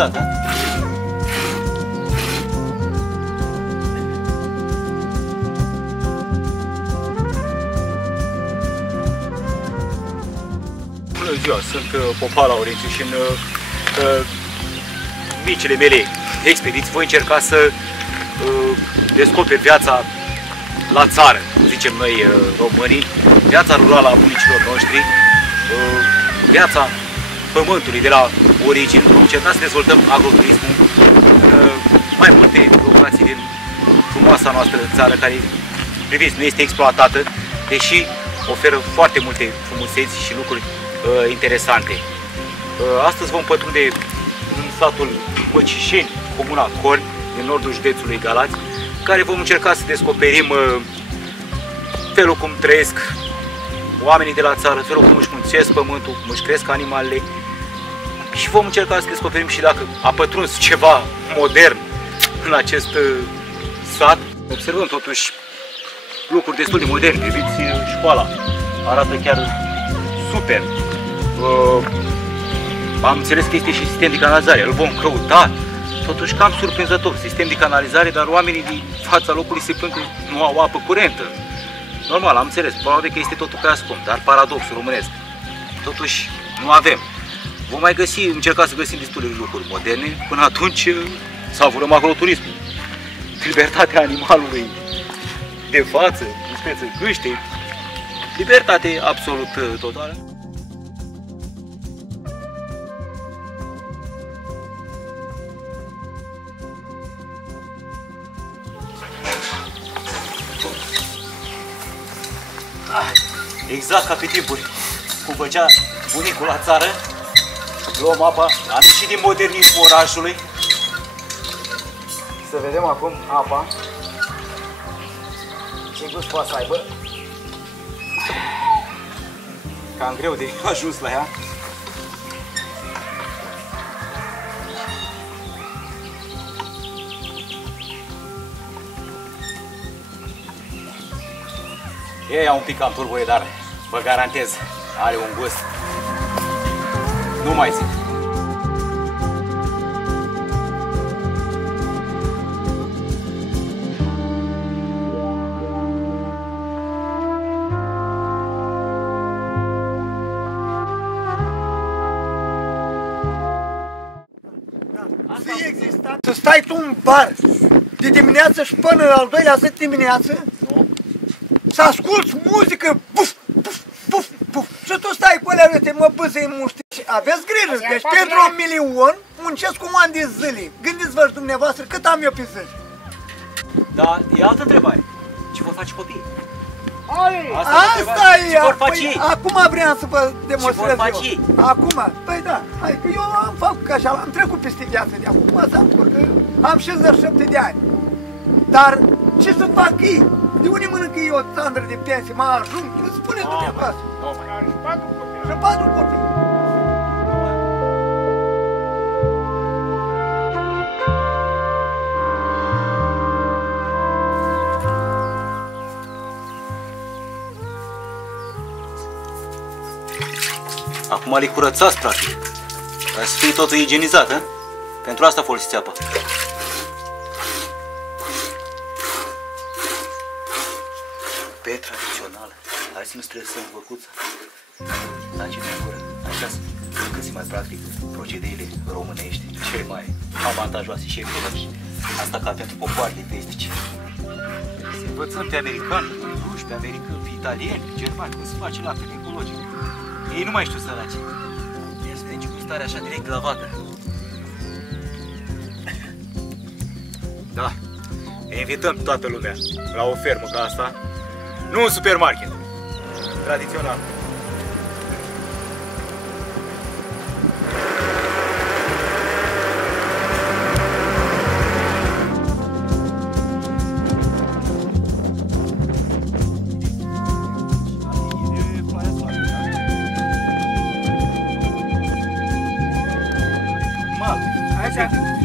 igienizat, da? Bună ziua, sunt Popa Laurențiu și în micile mele expediții voi încerca să descoper viața la țară, zicem noi românii, viața rurală a bunicilor noștri, viața pământului de la origine. Vom încerca să dezvoltăm agroturismul în mai multe locații din frumoasa noastră țară, care, priviți, nu este exploatată, deși oferă foarte multe frumuseți și lucruri interesante. Astăzi vom pătrunde în satul Măcișeni, comuna Corni, din nordul județului Galați, care vom încerca să descoperim felul cum trăiesc oamenii de la țară, felul cum își muncesc pământul, cum își cresc animalele, și vom încerca să descoperim și dacă a pătruns ceva modern în acest sat. Observăm totuși lucruri destul de moderne. Priviți școala, arată chiar super. Am înțeles că este și sistem de canalizare, îl vom căuta. Totuși cam surprinzător, sistem de canalizare, dar oamenii din fața locului se plâng că nu au apă curentă. Normal, am înțeles, probabil că este totul prea scump, dar paradoxul românesc. Totuși nu avem. Vom mai încerca să găsim destule lucruri moderne, până atunci savurăm agroturismul. Libertatea animalului de față, în speță gâște, libertate absolut totală. Exact ca pe timpuri, cum făcea bunicul la țară, luăm apa, am ieșit din modernismul orașului. Să vedem acum apa, ce gust poate să aibă. Cam greu de ajuns la ea. E ea un pic cam turboie, dar vă garantez, are un gust. Nu mai zic. Să stai tu în bar de dimineață și până la al doilea zi dimineață, să asculți muzică, puf, puf, puf, puf, și tu stai cu alea, uite, mă bâză în muști. Aveți grijă, deci pentru 1.000.000 muncesc un an de zile. Gândiți-vă și dumneavoastră cât am eu pe zi. Da, e altă întrebare. Ce vor face copiii? Asta e, păi, acum vreau să vă demonstrez eu. Acum, păi da, hai că eu am făcut ca așa, am trecut peste viața de acum, să încurcă, am 67 de ani. Dar ce să fac ei? De unde mănâncă eu o țandră de pensie, mă ajung? Spuneți dumneavoastră. Și 4 copii. Acum le curățați, practic, ca să fie totul igienizat, a? Pentru asta folosiți apa. Pe tradițională. Hai să nu stresăm văcuța. Taci-ne în gură. Așa cât se mai practic procedeile românești, cele mai avantajoase și ecologice. Asta ca pentru popoarele vestice. Să învățăm pe americani, pe ruși, pe americani, pe italieni, pe germani, cum se face laptele ecologic. Ei nu mai știu săraci. Ia să vedem ce gustare așa direct de la vacă. Da. Invităm toată lumea la o fermă ca asta. Nu un supermarket. Tradițional.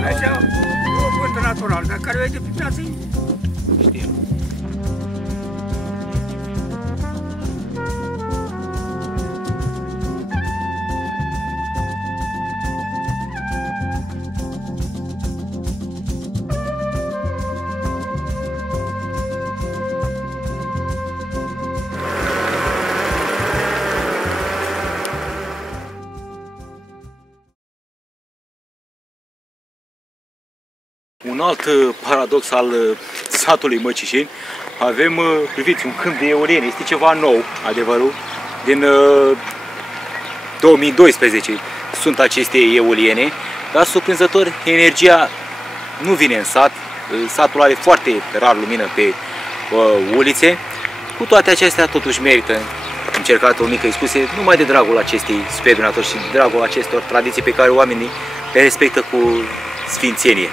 Așa, o plântă naturală, dar care o ai de pe piață? Știu. Un alt paradox al satului Măcișeni, avem, priviți, un câmp de eoliene. Este ceva nou, adevărul. Din 2012 sunt aceste eoliene, dar surprinzător, energia nu vine în sat. Satul are foarte rar lumină pe ulițe. Cu toate acestea, totuși merită încercată o mică excursie, numai de dragul acestei superbinatori și de dragul acestor tradiții pe care oamenii le respectă cu sfințenie.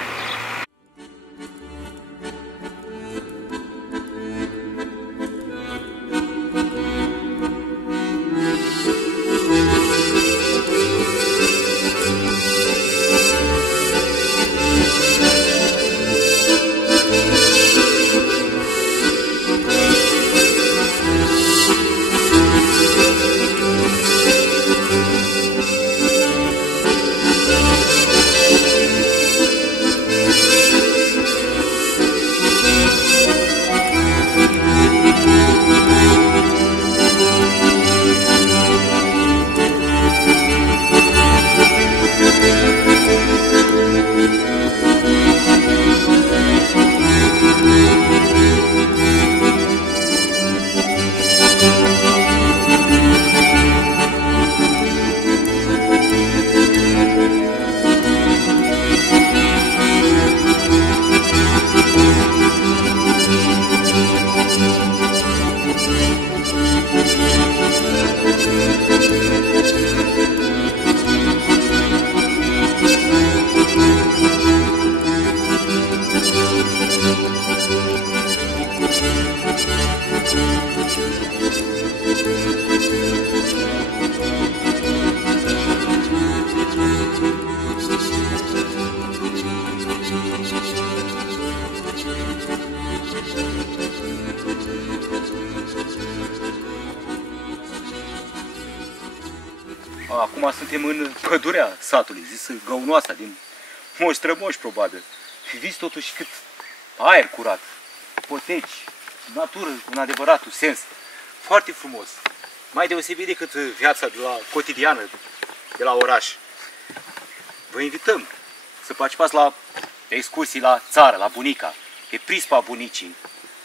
Acum suntem în pădurea satului, zisă Găunoasa, din Moși Strămoși, probabil. Fiți totuși cât aer curat, poteci, natură în adevăratul sens. Foarte frumos. Mai deosebit decât viața de la cotidiană, de la oraș. Vă invităm să participați la excursii la țară, la bunica, pe prispa bunicii,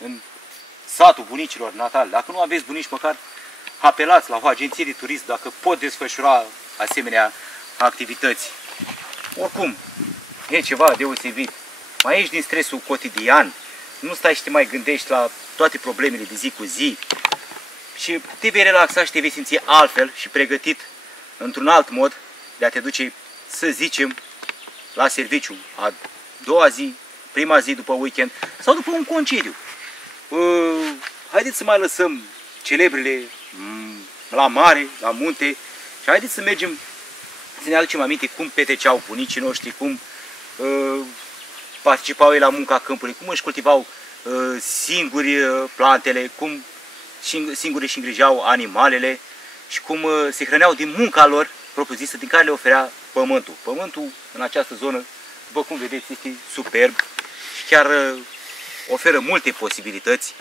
în satul bunicilor natali. Dacă nu aveți bunici, măcar apelați la o agenție de turism dacă pot desfășura asemenea activități. Oricum, e ceva deosebit. Mai ieși din stresul cotidian, nu stai și te mai gândești la toate problemele de zi cu zi și te vei relaxa și te vei simți altfel și pregătit într-un alt mod de a te duce, să zicem, la serviciu a doua zi, prima zi după weekend sau după un concediu. Haideți să mai lăsăm celebrile la mare, la munte și haideți să mergem să ne aducem aminte cum petreceau bunicii noștri, cum participau ei la munca câmpului, cum își cultivau singuri plantele, cum singuri își îngrijeau animalele și cum se hrăneau din munca lor propriu-zisă, din care le oferea pământul. Pământul în această zonă, după cum vedeți, este superb și chiar oferă multe posibilități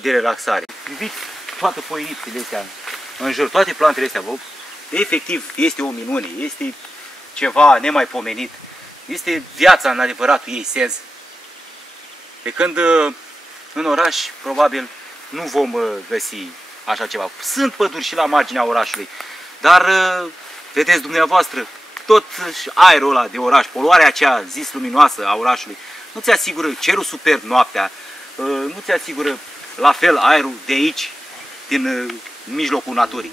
de relaxare. Priviți toate poienițele astea în jur, toate plantele astea, efectiv este o minune, este ceva nemaipomenit, este viața în adevăratul ei sens. Pe când în oraș probabil nu vom găsi așa ceva. Sunt păduri și la marginea orașului, dar vedeți dumneavoastră, tot aerul ăla de oraș, poluarea aceea zis luminoasă a orașului, nu ți asigură cerul superb noaptea, nu ți asigură la fel aerul de aici, din mijlocul naturii.